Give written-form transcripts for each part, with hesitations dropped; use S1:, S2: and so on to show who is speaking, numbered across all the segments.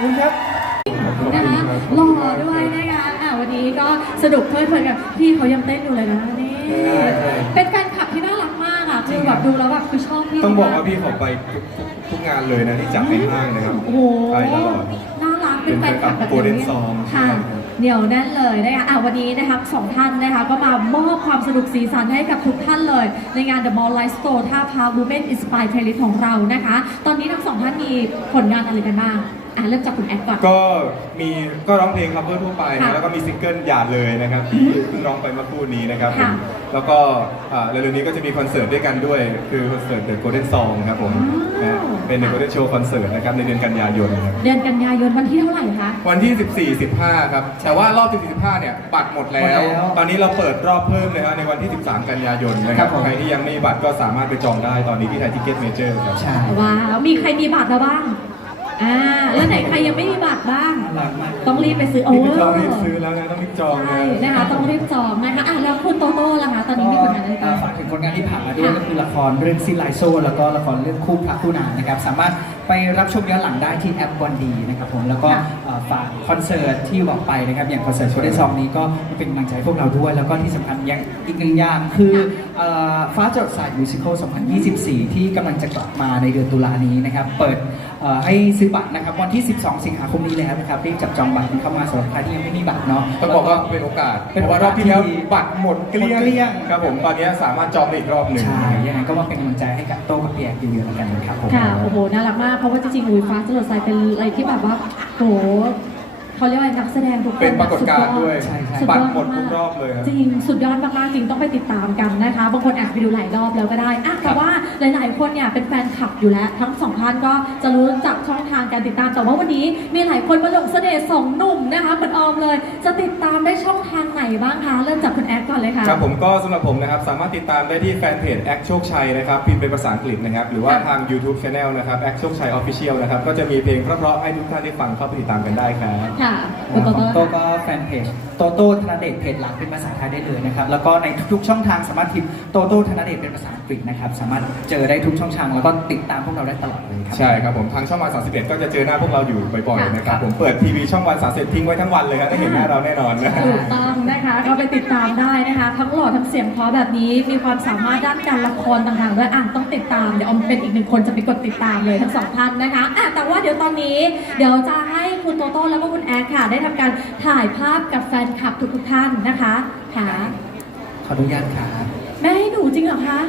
S1: คุณครับ
S2: นะคะหล่อด้วยนะคะวันนี้ก็สนุกเพลิดเพลินกับพี่เขายังเต้นอยู่เลยนะนี่เป็นแฟนคลับที่น่ารักมากอ่ะคือแบบดูแล้วแบบคือชอบพี่
S1: ต้องบอกว่าพี่เขาไปทุกงานเลยนะที่จัดในห้างนะครับ
S2: โอ้โห
S1: ไปตลอด
S2: น่ารักเป็นแฟนคลับแบบ
S1: โกลเด้นซอง
S2: ค่ะเดี๋ยวแน่นเลยนะคะวันนี้นะคะ2 ท่านนะคะก็มามอบความสนุกสีสันให้กับทุกท่านเลยในงาน The Mall Life Store ท่าพา Women Inspire Playlist ของเรานะคะตอนนี้ทั้ง2 ท่านมีผลงานอะไรกันบ้างเริ่มจากคุณแอดก่อน
S1: ก็ร้องเพลงคัฟเวอร์ทั่วไปแล้วก็มีซิงเกิลหยาดเลยนะครับที่เพิ่งร้องไปเมื่อครู่นี้นะครับแล้วก็เร็วๆนี้ก็จะมีคอนเสิร์ตด้วยกันด้วยคือคอนเสิร์ต The Golden Song ครับผมเป็น The Golden Show คอนเสิร์ตนะครับในเดือนกันยายนครับ
S2: เดือนกันยายนวันที่เท่าไหร่คะ
S1: วันที่14-15ครับแต่ว่ารอบ14-15เนี่ยบัตรหมดแล้วตอนนี้เราเปิดรอบเพิ่มเลยครับในวันที่13กันยายนนะครับใครที่ยังไม่มีบัตรก็สามารถไปจองได้ตอนนี้ที่ไทยทิกเก็ตเมเจอร์ครับ
S2: ว้าวมีใครมีบัตรแล้วบ้างแล้วไหนใครยังไม่มีบัตรบ้างต้องรีบไปซื้อ
S1: ต้องรีบซื้อแล้วนะต้องรีบจอง
S2: ใช่นะคะต้องรีบจองนะคะแล้วคุณโตโต้ล่ะคะตอนนี้มีผลงานอะไรบ้าง
S3: ฝากถึงผลงานที่ผ่านมาด้วยก็คือละครเรื่องซิไลโซแล้วก็ละครเรื่องคู่พระคู่นางนะครับสามารถไปรับชมย้อนหลังได้ที่แอปวันดีนะครับผมแล้วก็ฝากคอนเสิร์ตที่บอกไปนะครับอย่างคอนเสิร์ตโชว์ได้ซองนี้ก็เป็นกำลังใจพวกเราด้วยแล้วก็ที่สำคัญยังอีกหนึ่งอย่างคือฟ้าจดสายมิวสิควล2024ที่กำลังจะกลับมาในเดือนตุลานี้นะครับเปิดให้ซื้อบัตรนะครับวันที่12 สิงหาคมนี้แล้วนะครับรีบจับจองบัตรเข้ามาสำหรับใครที่ยังไม่มีบัตรเนาะ
S1: ต้องบอกว่าเป็นโอกาสเพราะว่ารอบที่แล้วบัตรหมดเกลี้ยงครับผมตอนนี้สามารถจองได้อีกรอบหนึ่ง
S3: ใช่ยังไงก็มาเป็นกำลังใจให้กับโต้กับพี่แอดเยอะๆแล้วกันนะครับผม
S2: ค่ะโอ้โหน่ารักมากเพราะว่าจริงๆฟ้าจรดทรายเป็นอะไรที่แบบว่าโหเขาเรียกว่านักแสดงทุกคน
S1: เป็นปรากฏการณ์ด้วยบัตรหมดทุกรอบเลย
S2: จริงสุดยอดมากๆจริงต้องไปติดตามกันนะคะบางคนอาจจะไปดูหลายรอบแล้วก็ได้แต่ว่าหลายๆคนเนี่ยเป็นแฟนคลับอยู่แล้วทั้ง2 ท่านก็จะรู้จักช่องทางการติดตามแต่ว่าวันนี้มีหลายคนมาหลงเสน่ห์2 หนุ่มนะคะเหมือนออมเลยจะติดตามได้ช่องทางไหนบ้างคะเริ่มจากคุณแอดก่อนเลยค่ะ
S1: ครับผมก็สำหรับผมนะครับสามารถติดตามได้ที่แฟนเพจแอคโชคชัยนะครับพิมพ์เป็นภาษาอังกฤษนะครับหรือว่าทาง YouTube Channel นะครับแอคโชคชัย Official นะครับก็จะมีเพลงเพราะๆให้ทุกท่านได้ฟังเข้าไปติดตามกันได้ครับ
S2: ค่ะ
S3: โตก็แฟนเพจโตโต้ธนเดชเพจหลักเป็นภาษาไทยได้เลยนะครับแล้วก็ในทุกๆช่องทางสามารถพิมพ์โตโต้ธนเดชเป็นภาษาอังกฤษนะครับสามารถเจอได้ทุกช่องทางแล้วก็ติดตามพวกเราได้ตลอดเลยครับ
S1: ใช่ครับผมทางช่องวัน31ก็จะเจอหน้าพวกเราอยู่บ่อยๆนะครับผมเปิดทีวีช่องวัน31ทิ้งไว้ทั้งวันเลยครับได้เห็นหน้าเราแน่นอนนะ
S2: ถูกต้องนะคะก็ไปติดตามได้นะคะทั้งหล่อทั้งเสียงเพราะแบบนี้มีความสามารถด้านการละครต่างๆด้วยต้องติดตามเดี๋ยวออมเป็นอีก1 คนจะไปกดติดตามเลยทั้ง2 ท่านนะคะแต่ว่าเดี๋ยวตอนนี้เดี๋ยวจะให้คุณโตโต้แล้วก็คุณแอดค่ะได้ทำการถ่ายภาพกับแฟนคลับทุกท่านนะคะค่ะ
S3: ขออนุญาตครับ
S2: แม่ให้หนูจริงเหรอคะ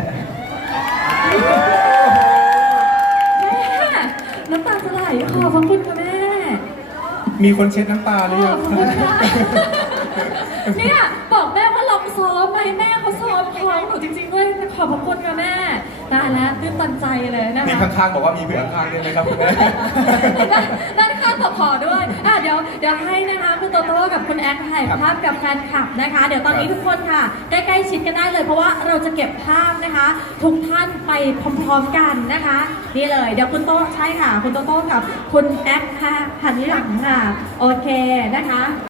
S2: แม่น้ำตาจะไหลขอบคุณค่ะแม่
S1: มีคนเช็ดน้ำตาหรือยัง
S2: เนี่ยบอกแม่ว่าลองซ้อมไหมแม่เขาซ้อมท้องหนูจริงๆด้วยขอบคุณค่ะแม่ตายแล้วตื้นตันใจเลยนะคะ
S1: มีข้างๆบอกว่ามีเผื่อข้างๆด้วยไหมครับคุณแม่
S2: ด้านข้างขอด้วยเดี๋ยวให้นะคะคุณโตโต้กับคุณแอดถ่ายภาพกับแฟนคลับนะคะเดี๋ยวตอนนี้ทุกคนค่ะใกล้ๆชิดกันได้เลยเพราะว่าเราจะเก็บภาพนะคะทุกท่านไปพร้อมๆกันนะคะนี่เลยเดี๋ยวคุณโต้ใช่ค่ะคุณโตโต้กับคุณแอดค่ะหันหลังค่ะโอเคนะคะ